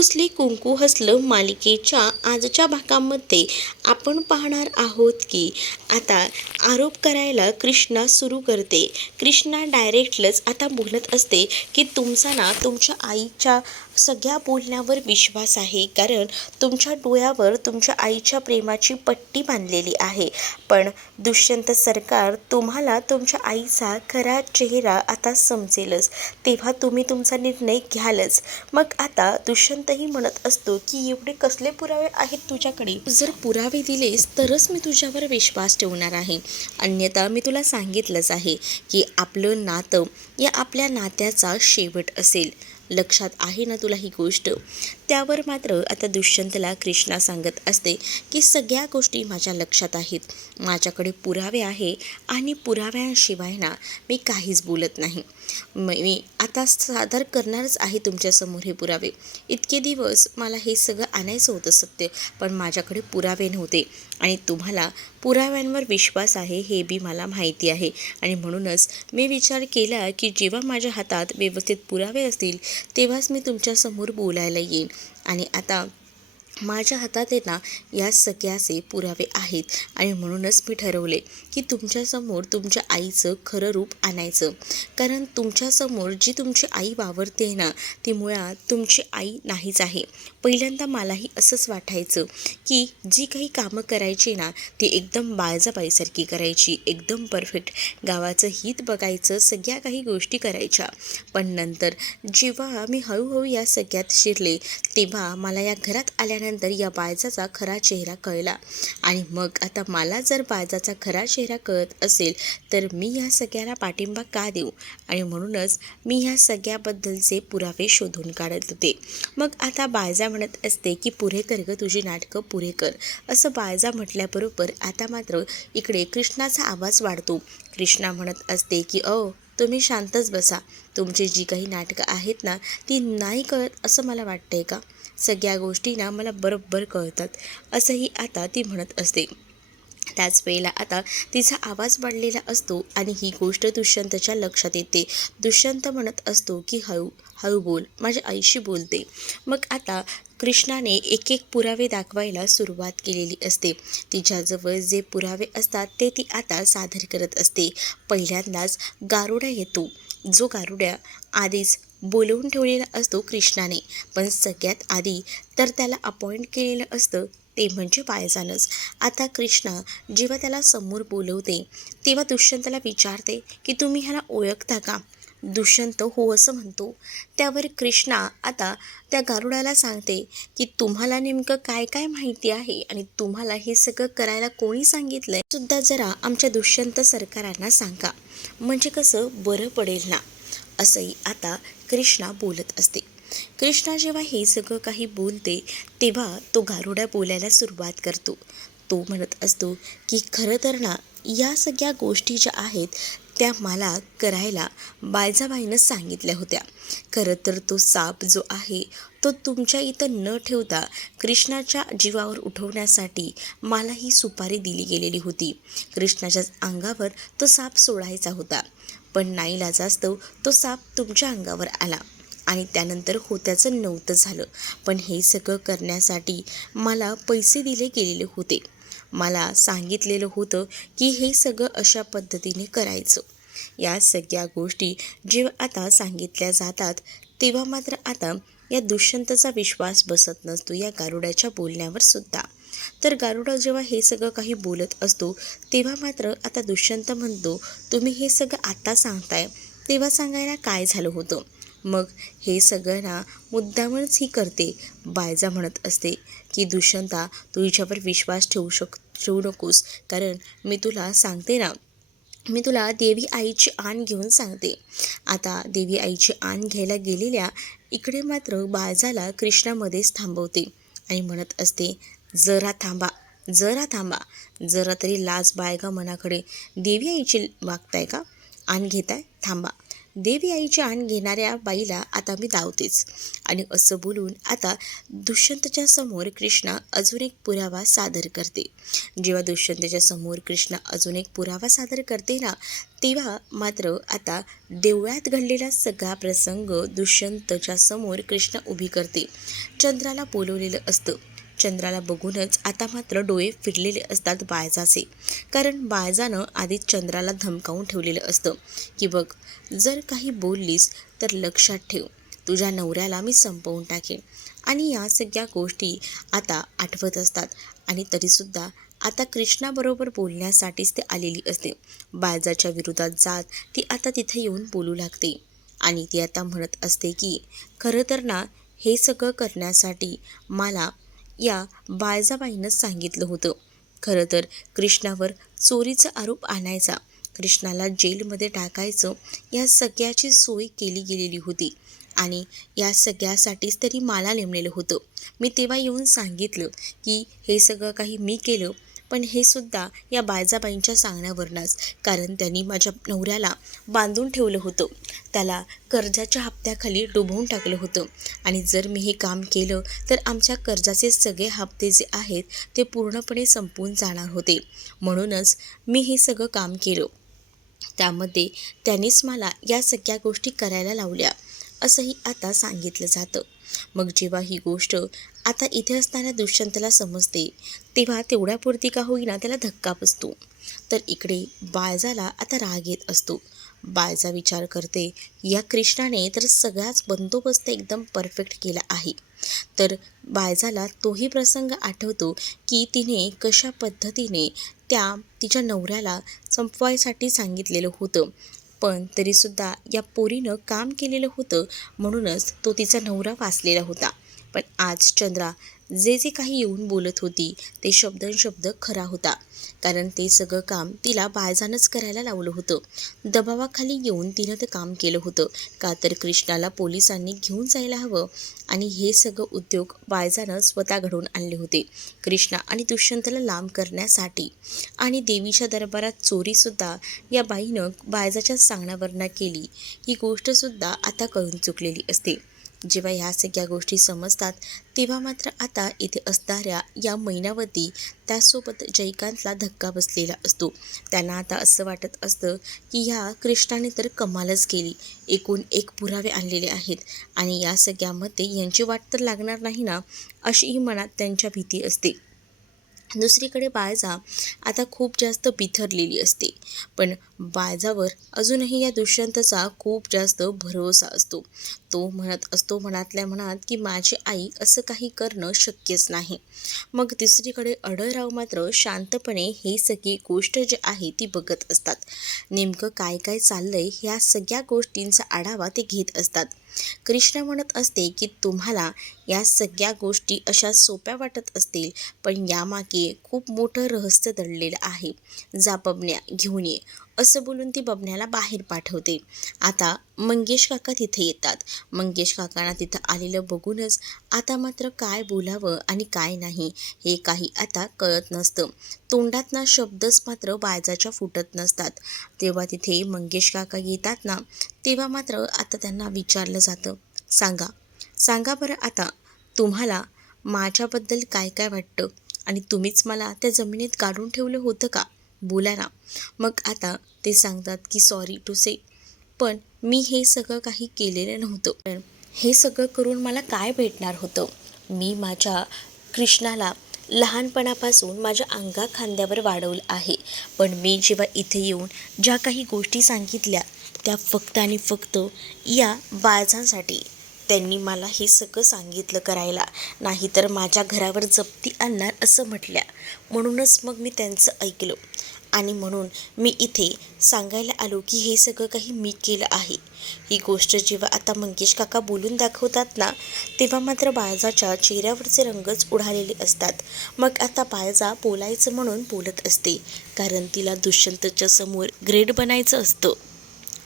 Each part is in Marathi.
रुसली कुंकू हसलं मालिकेच्या आजच्या भागामध्ये आपण पाहणार आहोत की आता आरोप करायला कृष्णा सुरू करते. कृष्णा डायरेक्टलच आता बोलत असते की तुमचा ना तुमच्या आईच्या सगळ्या बोलण्यावर विश्वास आहे, कारण तुमच्या डोळ्यावर तुमच्या आईच्या प्रेमाची पट्टी बांधलेली आहे. पण दुष्यंत सरकार, तुम्हाला तुमच्या आईचा खरा चेहरा आता समजेलच, तेव्हा तुम्ही तुमचा निर्णय घ्यालच. मग आता दुष्यंतही म्हणत असतो की एवढे कसले पुरावे आहेत तुझ्याकडे? जर पुरावे दिलेस तरच मी तुझ्यावर विश्वास ठेवणार आहे, अन्यथा मी तुला सांगितलंच आहे की आपलं नातं या आपल्या नात्याचा शेवट असेल. लक्षात आहे ना तुला ही गोष्ट? त्यावर मात्र आता दुष्यंतला कृष्णा सांगत असते की सगळ्या गोष्टी माझ्या लक्षात आहेत, माझ्याकडे पुरावे आहे आणि पुराव्यांशिवाय ना मी काहीच बोलत नाही. मी आता सादर करणारच आहे तुमच्यासमोर हे पुरावे. इतके दिवस मला हे सगळं आणायचं होतं सत्य, पण माझ्याकडे पुरावे नव्हते आणि तुम्हाला पुराव्यांवर विश्वास आहे हे बी मला माहिती आहे. आणि म्हणूनच मी विचार केला की जेव्हा माझ्या हातात व्यवस्थित पुरावे असतील तेव्हाच मी तुमच्यासमोर बोलायला येईन. आणि आता माझ्या हातात आहे ना या सगळ्याचे पुरावे आहेत आणि म्हणूनच मी ठरवले की तुमच्यासमोर तुमच्या आईचं खरं रूप आणायचं. कारण तुमच्यासमोर जी तुमची आई वावरते ना ती मुळात तुमची आई नाहीच आहे. पहिल्यांदा मलाही असंच वाटायचं की जी काही कामं करायची ना ती एकदम बाळजाबाईसारखी करायची, एकदम परफेक्ट, गावाचं हित बघायचं, सगळ्या काही गोष्टी करायच्या. पण नंतर जेव्हा मी हळूहळू या सगळ्यात शिरले तेव्हा मला या घरात आल्यानंतर या बाळजाचा खरा चेहरा कळला. आणि मग आता मला जर बाळजाचा खरा चेहरा कळत असेल तर मी या सगळ्याला पाठिंबा का देऊ? आणि म्हणूनच मी ह्या सगळ्याबद्दलचे पुरावे शोधून काढत होते. मग आता बाळजा म्हणत असते की पुरे कर ग, तुझी नाटकं पुरे कर. असं बाळजा म्हटल्याबरोबर आता मात्र इकडे कृष्णाचा आवाज वाढतो. कृष्णा म्हणत असते की तुम्ही शांतच बसा. तुमची जी काही नाटकं आहेत ना ती नाही कळत असं मला वाटतंय का? सगळ्या गोष्टी ना मला बरोबर कळतात, असंही आता ती म्हणत असते. त्याच वेळेला आता तिचा आवाज वाढलेला असतो आणि ही गोष्ट दुष्यंतच्या लक्षात येते. दुष्यंत म्हणत असतो की हळू हळू बोल, माझ्या आईशी बोलते. मग आता कृष्णाने एक एक पुरावे दाखवायला सुरुवात केलेली असते. तिच्याजवळ जे पुरावे असतात ते ती आता सादर करत असते. पहिल्यांदाच गारुडा येतो, जो गारुड्या आधीच बोलवून ठेवलेला असतो कृष्णाने. पण सगळ्यात आधी तर त्याला अपॉइंट केलेलं असतं ते म्हणजे बाळजानंच. आता कृष्णा जेव्हा त्याला समोर बोलवते तेव्हा दुष्यंतला विचारते की तुम्ही ह्याला ओळखता का? दुष्यंत हो असं म्हणतो. त्यावर कृष्णा आता त्या गारुडाला सांगते की तुम्हाला नेमकं काय काय माहिती आहे आणि तुम्हाला हे सगळं करायला कोणी सांगितलंय सुद्धा जरा आमच्या दुष्यंत सरकारांना सांगा, म्हणजे कसं बरं पडेल ना. असंही आता कृष्णा बोलत असते. कृष्णा जेव्हा हे सगळं काही बोलते तेव्हा तो गारुडा बोलायला सुरुवात करतो. तो म्हणत असतो की खरं तर ना या सगळ्या गोष्टी ज्या आहेत त्या मला करायला बाळजाबाईनं सांगितल्या होत्या. खरं तर तो साप जो आहे तो तुमच्या इथं न ठेवता कृष्णाच्या जीवावर उठवण्यासाठी मला ही सुपारी दिली गेलेली होती. कृष्णाच्याच अंगावर तो साप सोडायचा होता, पण नाईलाजास्तव तो साप तुमच्या अंगावर आला आणि त्यानंतर होत्याचं नव्हतं झालं. पण हे सगळं करण्यासाठी मला पैसे दिले गेलेले होते. मला सांगितलेलं होतं की हे सगळं अशा पद्धतीने करायचं. या सगळ्या गोष्टी जेव्हा आता सांगितल्या जातात तेव्हा मात्र आता या दुष्यंतचा विश्वास बसत नसतो या गारुड्याच्या बोलण्यावर सुद्धा. तर गारुडा जेव्हा हे सगळं काही बोलत असतो तेव्हा मात्र आता दुष्यंत म्हणतो तुम्ही हे सगळं आत्ता सांगताय, तेव्हा सांगायला काय झालं होतं? मग हे सगळं ना मुद्दामच ही करते. बाळजा म्हणत असते की दुष्यंता तू हिच्यावर विश्वास ठेवू नकोस, कारण मी तुला सांगते ना, मी तुला देवी आईची आण घेऊन सांगते. आता देवी आईची आण घ्यायला गेलेल्या इकडे मात्र बाळजाला कृष्णामध्येच थांबवते आणि म्हणत असते जरा थांबा, जरा थांबा, जरा तरी लाज बाळगा मनाकडे. देवी आईची वागताय का? आण घेताय? थांबा. देवी आईची आण घेणाऱ्या बाईला आता मी धावतेच. आणि असं बोलून आता दुष्यंतच्या समोर कृष्णा अजून एक पुरावा सादर करते. जेव्हा दुष्यंतच्या समोर कृष्णा अजून एक पुरावा सादर करते ना, तेव्हा मात्र आता देवळात घडलेला सगळा प्रसंग दुष्यंतच्या समोर कृष्णा उभी करते. चंद्राला बोलवलेलं असतं. चंद्राला बघूनच आता मात्र डोळे फिरलेले असतात बाळजाचे. कारण बाळजानं आधीच चंद्राला धमकावून ठेवलेलं असतं की बघ, जर काही बोललीस तर लक्षात ठेव, तुझ्या नवऱ्याला मी संपवून टाकेन. आणि या सगळ्या गोष्टी आता आठवत असतात. आणि तरीसुद्धा आता कृष्णाबरोबर बोलण्यासाठीच ती आलेली असते. बाळजाच्या विरोधात जात ती आता तिथे येऊन बोलू लागते. आणि ती आता म्हणत असते की खरं तर ना, हे सगळं करण्यासाठी मला या बाळजाबाईनंच सांगितलं होतं. खरं तर कृष्णावर चोरीचा आरोप आणायचा, कृष्णाला जेलमध्ये टाकायचं, या सगळ्याची सोय केली गेलेली होती. आणि या सगळ्यासाठीच तरी मला नेमलेलं होतं. मी तेव्हा येऊन सांगितलं की हे सगळं काही मी केलं, पण हे सुद्धा या बाळजाबाईंच्या सांगण्यावरूनच. कारण त्यांनी माझ्या नवऱ्याला बांधून ठेवलं होतं, त्याला कर्जाच्या हप्त्याखाली डुबवून टाकलं होतं. आणि जर मी हे काम केलं तर आमच्या कर्जाचे सगळे हप्ते जे आहेत ते पूर्णपणे संपून जाणार होते. म्हणूनच मी हे सगळं काम केलं. त्यामध्ये त्यांनीच मला या सगळ्या गोष्टी करायला लावल्या, असंही आता सांगितलं जातं. मग जेव्हा ही गोष्ट आता इथे असणाऱ्या दुष्यंतला समजते, तेव्हा तेवढ्यापुरती का होईना त्याला धक्का बसतो. तर इकडे बाळजाला आता राग येत असतो. बाळजा विचार करते, या कृष्णाने तर सगळाच बंदोबस्त एकदम परफेक्ट केला आहे. तर बाळजाला तोही प्रसंग आठवतो की तिने कशा पद्धतीने तिच्या नवऱ्याला संपवायसाठी सांगितलेलं होतं. पण तरीसुद्धा या पोरीनं काम केलेलं होतं, म्हणूनच तो तिचा नवरा वाचलेला होता. पण आज चंद्रा जे जे काही येऊन बोलत होती ते शब्दनशब्द खरा होता. कारण ते सगळं काम तिला बाळजानंच करायला लावलं होतं. दबावाखाली येऊन तिनं ते काम केलं होतं. का तर कृष्णाला पोलिसांनी घेऊन जायला हवं. आणि हे सगळं उद्योग बाळजानं स्वतः घडवून आणले होते, कृष्णा आणि दुष्यंतला लांब करण्यासाठी. आणि देवीच्या दरबारात चोरीसुद्धा या बाईनं बाळजाच्या सांगण्यावरनं केली, ही गोष्टसुद्धा आता कळून चुकलेली असते. जेव्हा ह्या सगळ्या गोष्टी समजतात, तेव्हा मात्र आता इथे असणाऱ्या या मैनावती त्यासोबत जयकांतला धक्का बसलेला असतो. त्यांना आता असं वाटत असतं की ह्या कृष्णाने तर कमालच केली, एकूण एक पुरावे आणलेले आहेत आणि या सगळ्यामध्ये यांची वाट तर लागणार नाही ना, अशीही मनात त्यांच्या भीती असते. दुसरीकडे बाळजा आता खूप जास्त बिथरलेली असते. पण बाळजावर अजूनही या दुष्यंतचा खूप जास्त भरोसा असतो. तो म्हणत असतो मनातल्या मनात की माझी आई असं काही करणं शक्यच नाही. मग तिसरीकडे अढळराव मात्र शांतपणे ही सगळी गोष्ट जी आहे ती बघत असतात. नेमकं काय काय चाललंय ह्या सगळ्या गोष्टींचा आढावा ते घेत असतात. कृष्णा म्हणत असते की तुम्हाला या सगळ्या गोष्टी अशा सोप्या वाटत असतील, पण यामागे खूप मोठं रहस्य दडलेलं आहे. जा बबन्या घेऊन ये, असं बोलून ती बबन्याला बाहेर पाठवते. आता मंगेश काका तिथे येतात. मंगेश काकांना तिथं आलेलं बघूनच आता मात्र काय बोलावं आणि काय नाही हे काही आता कळत नसतं. तोंडातना शब्दच मात्र बाळजाच्या फुटत नसतात. तेव्हा तिथे मंगेश काका येतात ना, तेव्हा मात्र आता त्यांना विचारलं जातं, सांगा सांगा बरं आता, तुम्हाला माझ्याबद्दल काय काय वाटतं आणि तुम्हीच मला त्या जमिनीत काढून ठेवलं होतं का, बोला ना. मग आता ते सांगतात की सॉरी टू से, पण मी हे सगळं काही केलेलं नव्हतं. पण हे सगळं करून मला काय भेटणार होतं. मी माझ्या कृष्णाला लहानपणापासून माझ्या खांद्यावर वाढवलं आहे. पण मी जेव्हा इथे येऊन ज्या काही गोष्टी सांगितल्या त्या फक्त आणि फक्त या बाळजांसाठी. त्यांनी मला हे सगळं सांगितलं करायला, नाहीतर माझ्या घरावर जप्ती आणणार असं म्हटल्या. म्हणूनच मग मी त्यांचं ऐकलं आणि म्हणून मी इथे सांगायला आलो की हे सगळं काही मी केलं आहे. ही गोष्ट जेव्हा आता मंगेश काका बोलून दाखवतात ना, तेव्हा मात्र बाळजाच्या चेहऱ्यावरचे रंगच उडालेले असतात. मग आता बाळजा बोलायचं म्हणून बोलत असते, कारण तिला दुष्यंतच्या समोर ग्रेड बनायचं असतं.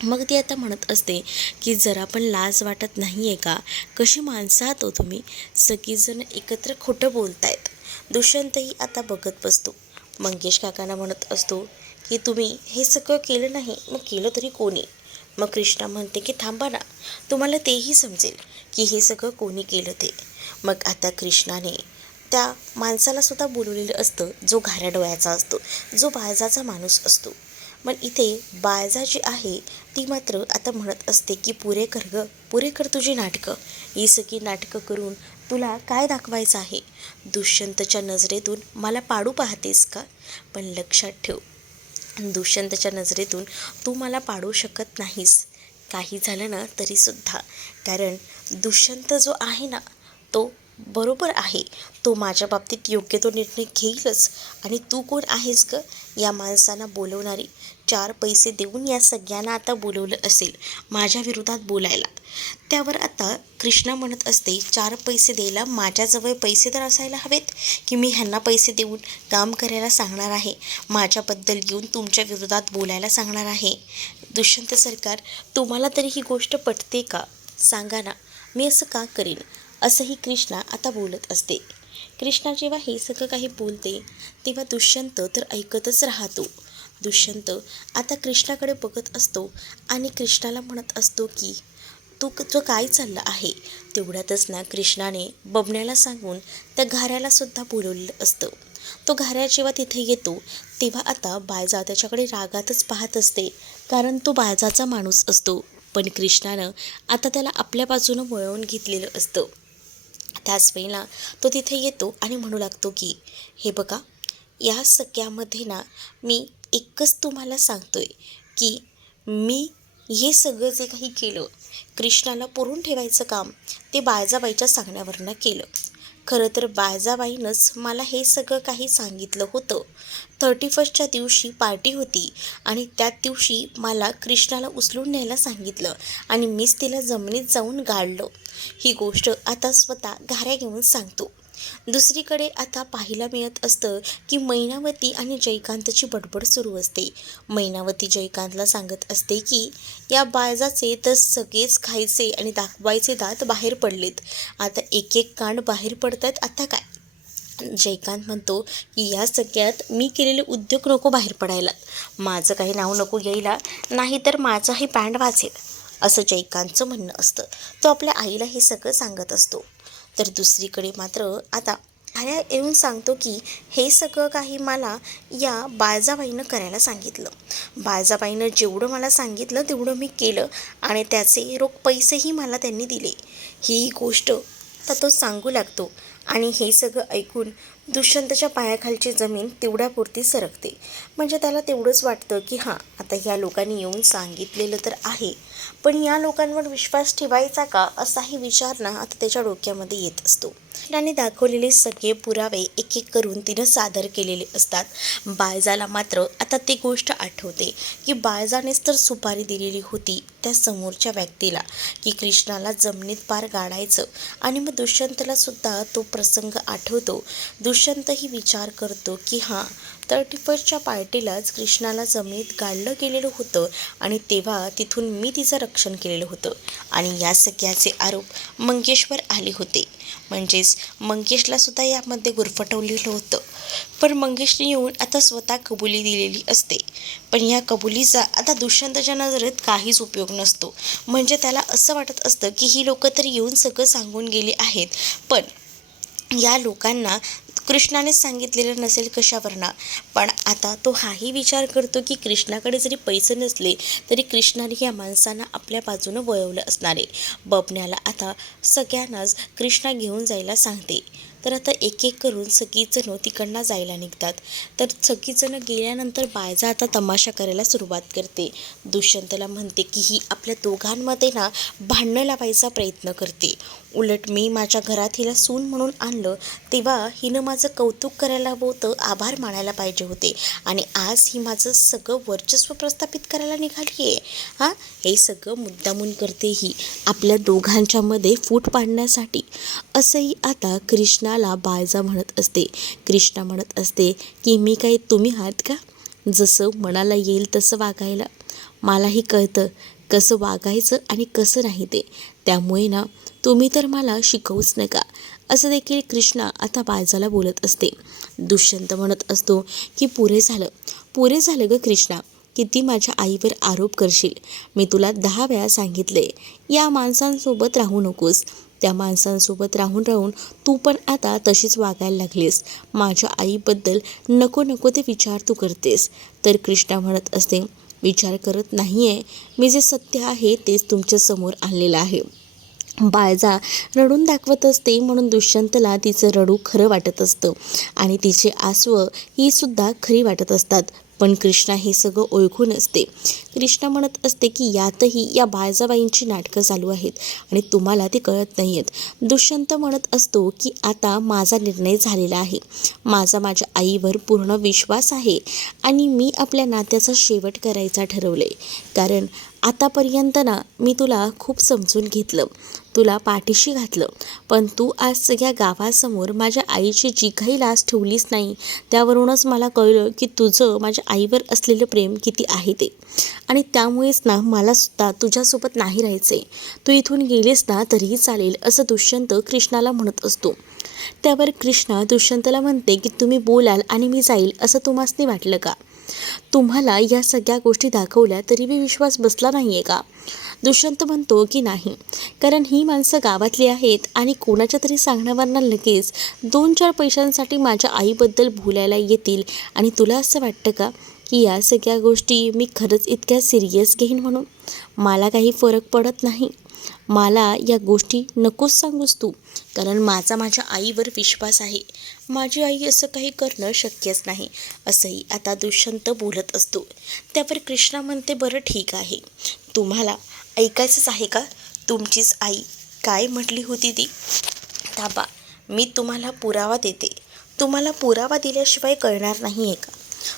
मग ती आता म्हणत असते की जरा पण लाज वाटत नाही आहे का, कशी माणसं आहात हो तुम्ही, सगळीजण एकत्र खोटं बोलतायत. दुष्यंतही आता बघत बसतो. मंगेश काकांना म्हणत असतो की तुम्ही हे सगळं केलं नाही, मग केलं तरी कोणी, मग कृष्णा म्हणते की थांबा ना, तुम्हाला तेही समजेल की हे सगळं कोणी केलं ते. मग आता कृष्णाने त्या माणसाला सुद्धा बोलवलेलं असतं, जो घाऱ्या डोळ्याचा असतो, जो बाळजाचा माणूस असतो. मग इथे बाळजा जी आहे ती मात्र आता म्हणत असते की पुरे कर गं, पुरे कर तुझी नाटकं. ही सगळी नाटकं करून तुला काय दाखवायचं आहे? दुष्यंतच्या नजरेतून मला पाडू पाहतेस का? पण लक्षात ठेव, दुष्यंतच्या नजरेतून तू मला पाडू शकत नाहीस, काही झालं ना तरीसुद्धा. कारण दुष्यंत जो आहे ना, तो बरोबर आहे. तो माझ्या बाबतीत योग्य तो निर्णय घेईलच. आणि तू कोण आहेस ग या माणसांना बोलवणारी? 4 पैसे देऊन या सगळ्यांना आता बोलवलं असेल माझ्या विरोधात बोलायला. त्यावर आता कृष्णा म्हणत असते, 4 पैसे द्यायला माझ्याजवळ पैसे तर असायला हवेत, की मी ह्यांना पैसे देऊन काम करायला सांगणार आहे, माझ्याबद्दल येऊन तुमच्या विरोधात बोलायला सांगणार आहे. दुष्यंत सरकार, तुम्हाला तरी ही गोष्ट पटते का? सांगा ना, मी असं का करीन? असंही कृष्णा आता बोलत असते. कृष्णा जेव्हा हे सगळं काही बोलते तेव्हा दुष्यंत तर ऐकतच राहतो. दुष्यंत आता कृष्णाकडे बघत असतो आणि कृष्णाला म्हणत असतो की तुझं काय चाललं आहे? तेवढ्यातच ना कृष्णाने बबण्याला सांगून त्या घाऱ्याला सुद्धा बोलवलेलं असतं. तो घाऱ्या जेव्हा तिथे येतो तेव्हा आता बाळजा त्याच्याकडे रागातच पाहत असते, कारण तो बाळजाचा माणूस असतो. पण कृष्णानं आता त्याला आपल्या बाजूनं वळवून घेतलेलं असतं. त्याच वेळेला तो तिथे येतो आणि म्हणू लागतो की हे बघा, या सगळ्यामध्ये ना मी एकच तुम्हाला सांगतोय की मी हे सगळं जे काही केलं, कृष्णाला पुरून ठेवायचं काम, ते बाळजाबाईच्या सांगण्यावरनं केलं. खरं तर बाळजाबाईनंच मला हे सगळं काही सांगितलं होतं. 31च्या दिवशी पार्टी होती आणि त्याच दिवशी मला कृष्णाला उचलून न्यायला सांगितलं आणि मीच तिला जमिनीत जाऊन गाडलं. ही गोष्ट आता स्वतः घाऱ्या घेऊन सांगतो. दुसरीकडे आता पाहायला मिळत असतं की मैनावती आणि जयकांतची बडबड सुरू असते. मैनावती जयकांतला सांगत असते की या बाळजाचे तर सगळेच खायचे आणि दाखवायचे दात बाहेर पडलेत. आता एक एक कांड बाहेर पडतात, आता काय? जयकांत म्हणतो की या सगळ्यात मी केलेले उद्योग नको बाहेर पडायला, माझं काही नाव नको यायला, नाहीतर माझाही बँड वाचेल, असं जयकांतचं म्हणणं असतं. तो आपल्या आईला हे सगळं सांगत असतो. तर दुसरीकडे मात्र आता आर्या येऊन सांगतो की हे सगळं काही मला या बाळजाबाईनं करायला सांगितलं. बाळजाबाईनं जेवढं मला सांगितलं तेवढं मी केलं आणि त्याचे रोख पैसेही मला त्यांनी दिले. ही गोष्ट तर तो सांगू लागतो आणि हे सगळं ऐकून दुष्यंतच्या पायाखालची जमीन तेवढ्यापुरती सरकते. म्हणजे त्याला तेवढंच वाटतं की हां, आता ह्या लोकांनी येऊन सांगितलेलं तर आहे, पण या लोकांवर विश्वास ठेवायचा का, असाही विचार ना आता त्याच्या डोक्यामध्ये येत असतो. कृष्णाने दाखवलेले सगळे पुरावे एक एक करून तिनं सादर केलेले असतात. बाळजाला मात्र आता ती गोष्ट आठवते की बाळजानेच तर सुपारी दिलेली होती त्या समोरच्या व्यक्तीला की कृष्णाला जमिनीत पार गाडायचं. आणि मग दुष्यंतला सुद्धा तो प्रसंग आठवतो. दुष्यंतही विचार करतो की हां, 31च्या पार्टीलाच कृष्णाला जमिनीत गाडलं गेलेलं होतं आणि तेव्हा तिथून मी तिचं रक्षण केलेलं होतं आणि या सगळ्याचे आरोप मंगेशवर आले होते. म्हणजेच मंगेशला सुद्धा यामध्ये गुरफटवलेलं होतं. पण मंगेशने येऊन आता स्वतः कबुली दिलेली असते. पण या कबुलीचा आता दुष्यंतच्या नजरेत काहीच उपयोग नसतो. म्हणजे त्याला असं वाटत असतं की ही लोकं तर येऊन सगळं सांगून गेली आहेत, पण या लोकांना कृष्णानेच सांगितलेलं नसेल कशावरनं. पण आता तो हाही विचार करतो की कृष्णाकडे जरी पैसे नसले तरी कृष्णाने या माणसांना आपल्या बाजूनं वळवलं असणार आहे. बबण्याला आता सगळ्यांनाच कृष्णा घेऊन जायला सांगते. तर आता एक एक करून सगळीजणं तिकडनं जायला निघतात. तर सगळीजणं गेल्यानंतर बाळजा आता तमाशा करायला सुरुवात करते. दुष्यंतला म्हणते की ही आपल्या दोघांमध्ये ना भांडणं लावायचा प्रयत्न करते. उलट मी माझ्या घरात हिला सून म्हणून आणलं तेव्हा हिनं माझं कौतुक करायला हवं होतं, आभार मानायला पाहिजे होते, आणि आज ही माझं सगळं वर्चस्व प्रस्थापित करायला निघाली आहे. हां, हे सगळं मुद्दामून करते ही आपल्या दोघांच्यामध्ये फूट पाडण्यासाठी, असंही आता कृष्णाला बाळजा म्हणत असते. कृष्णा म्हणत असते की मी काही तुम्ही आहात का, जसं मनाला येईल तसं वागायला? मलाही कळतं कसं वागायचं आणि कसं नाही ते, त्यामुळे ना तुम्ही तर मला शिकवूच नका, असं देखील कृष्णा आता बाळजाला बोलत असते. दुष्यंत म्हणत असतो की पुरे झालं ग कृष्णा, किती माझ्या आईवर आरोप करशील. मी तुला 10 वेळा सांगितले, या माणसांसोबत राहू नकोस. त्या माणसांसोबत राहून राहून तू पण आता तशीच वागायला लागलीस. माझ्या आईबद्दल नको नको ते विचार तू करतेस. तर कृष्णा म्हणत असते, विचार करत नाही आहे, मी जे सत्य आहे तेच तुमच्या समोर आणलेलं आहे. बाळजा रडून दाखवत असते म्हणून दुष्यंतला तिचं रडू खरं वाटत असतं आणि तिचे आसवं ही सुद्धा खरी वाटत असतात. पण कृष्णा हे सगळं ओळखून असते. कृष्णा म्हणत असते की यातही या बाळजाबाईंची नाटकं चालू आहेत आणि तुम्हाला ते कळत नाही आहेत. दुष्यंत म्हणत असतो की आता माझा निर्णय झालेला आहे. माझ्या आईवर पूर्ण विश्वास आहे आणि मी आपल्या नात्याचा शेवट करायचा ठरवले. कारण आतापर्यंत ना मी तुला खूप समजून घेतलं, तुला पाठीशी घातलं, पण तू आज सगळ्या गावासमोर माझ्या आईची जी काही लाज ठेवलीस नाही, त्यावरूनच मला कळलं की तुझं माझ्या आईवर असलेलं प्रेम किती आहे ते. आणि त्यामुळेच ना मलासुद्धा तुझ्यासोबत नाही राहायचं आहे. तू इथून गेलीस ना तरीही चालेल, असं दुष्यंत कृष्णाला म्हणत असतो. त्यावर कृष्णा दुष्यंतला म्हणते की तुम्ही बोलाल आणि मी जाईल असं तुम्हासनी वाटलं का? तुम्हाला या सगळ्या गोष्टी दाखवल्या तरी बी विश्वास बसला नाही आहे का? दुष्यंत म्हणतो की नाही, कारण ही माणसं गावातली आहेत आणि कोणाच्या तरी सांगण्यावरनं लगेच 2-4 पैशांसाठी माझ्या आईबद्दल बोलायला येतील. आणि तुला असं वाटतं का की या सगळ्या गोष्टी मी खरंच इतक्या सिरियस घेईन म्हणून? मला काही फरक पडत नाही. मला या गोष्टी नकोच सांगूस तू, कारण माझ्या आईवर विश्वास आहे. माझी आई असं काही करणं शक्यच नाही, असंही आता दुष्यंत बोलत असतो. त्यावर कृष्णा म्हणते, बरं ठीक आहे, तुम्हाला ऐकायचंच आहे का? तुमचीच आई काय म्हटली होती ती? थांबा, मी तुम्हाला पुरावा देते. तुम्हाला पुरावा दिल्याशिवाय कळणार नाही आहे का?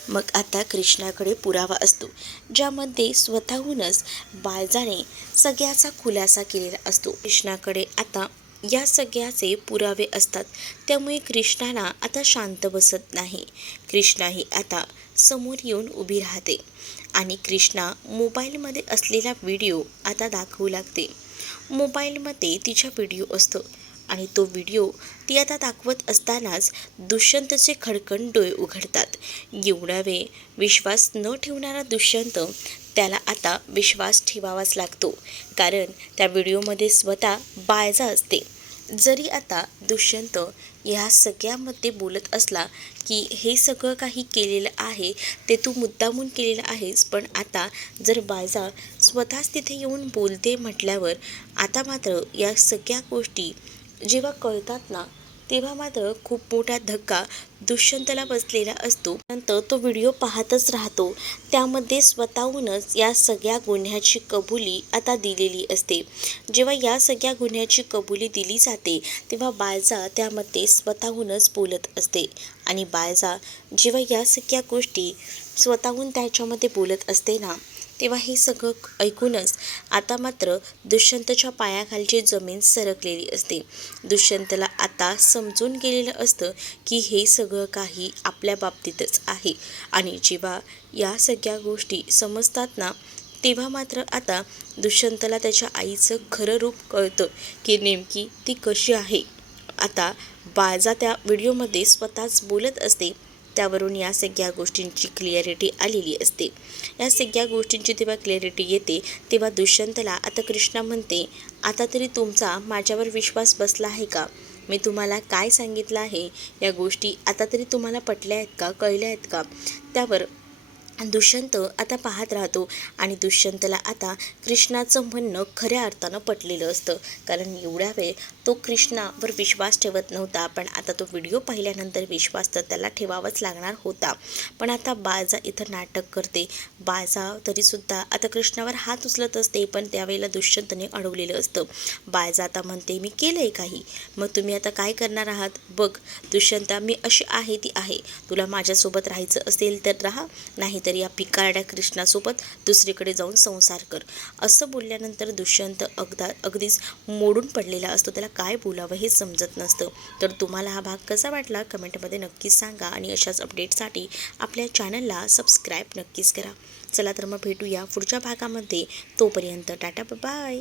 मग आता कृष्णाकडे पुरावा असतो, ज्यामध्ये स्वतःहूनच बाळजाने सगळ्याचा खुलासा केलेला असतो. कृष्णाकडे आता या सगळ्याचे पुरावे असतात. त्यामुळे कृष्णाला आता शांत बसत नाही. कृष्णाही आता समोर येऊन उभी राहते आणि कृष्णा मोबाईलमध्ये असलेला व्हिडिओ आता दाखवू लागते. मोबाईलमध्ये तिच्या व्हिडिओ असतो आणि तो व्हिडिओ ती आता दाखवत असतानाच दुष्यंतचे खडकन डोळे उघडतात. एवढा वेळ विश्वास न ठेवणारा दुष्यंत, त्याला आता विश्वास ठेवावाच लागतो, कारण त्या व्हिडिओमध्ये स्वतः बाळजा असते. जरी आता दुष्यंत ह्या सगळ्यामध्ये बोलत असला की हे सगळं काही केलेलं आहे ते तू मुद्दामून केलेलं आहेस, पण आता जर बाळजा स्वतःच तिथे येऊन बोलते म्हटल्यावर आता मात्र या सगळ्या गोष्टी जेव्हा कळतात ना, तेव्हा मात्र खूप मोठा धक्का दुष्यंतला बसलेला असतो. नंतर तो व्हिडिओ पाहतच राहतो. त्यामध्ये स्वतःहूनच या सगळ्या गुन्ह्याची कबुली आता दिलेली असते. जेव्हा या सगळ्या गुन्ह्याची कबुली दिली जाते तेव्हा बाळजा त्यामध्ये स्वतःहूनच बोलत असते. आणि बाळजा जेव्हा या सगळ्या गोष्टी स्वतःहून त्याच्यामध्ये बोलत असते ना, तेव्हा हे सगळं ऐकूनच आता मात्र दुष्यंतच्या पायाखालची जमीन सरकलेली असते. दुष्यंतला आता समजून गेलेलं असतं की हे सगळं काही आपल्या बाबतीतच आहे. आणि जेव्हा या सगळ्या गोष्टी समजतात ना, तेव्हा मात्र आता दुष्यंतला त्याच्या आईचं खरं रूप कळतं की नेमकी ती कशी आहे. आता बाळजा त्या व्हिडिओमध्ये स्वतःच बोलत असते, त्यावरून या सगळ्या गोष्टींची क्लिअरिटी आलेली असते. या सगळ्या गोष्टींची जेव्हा क्लॅरिटी येते तेव्हा दुष्यंतला आता कृष्णा म्हणते, आता तरी तुमचा माझ्यावर विश्वास बसला आहे का? मी तुम्हाला काय सांगितलं आहे या गोष्टी आता तरी तुम्हाला पटल्या आहेत का, कळल्या आहेत का? त्यावर दुष्यंत आता पाहत राहतो आणि दुष्यंतला आता कृष्णाचं म्हणणं खऱ्या अर्थानं पटलेलं असतं, कारण एवढ्या वेळ तो कृष्णावर विश्वास ठेवत नव्हता, पण आता तो व्हिडिओ पाहिल्यानंतर विश्वास तर त्याला ठेवावाच लागणार होता. पण आता बाळजा इथं नाटक करते. बाळजा तरीसुद्धा आता कृष्णावर हात उचलत असते, पण त्यावेळेला दुष्यंतने अडवलेलं असतं. बाळजा आता म्हणते, मी केलं आहे काही, मग तुम्ही आता काय करणार आहात? बघ दुष्यंता, मी अशी आहे ती आहे, तुला माझ्यासोबत राहायचं असेल तर राहा, नाही तर या पिकारड्या कृष्णासोबत दुसरीकडे जाऊन संसार कर. असं बोलल्यानंतर दुष्यंत अगदीच मोडून पडलेला असतो. त्याला काय बोलावं हे समजत नसतं. तर तुम्हाला हा भाग कसा वाटला कमेंटमध्ये नक्कीच सांगा आणि अशाच अपडेटसाठी आपल्या चॅनलला सबस्क्राईब नक्कीच करा. चला तर मग भेटूया पुढच्या भागामध्ये. तोपर्यंत टाटा बाय.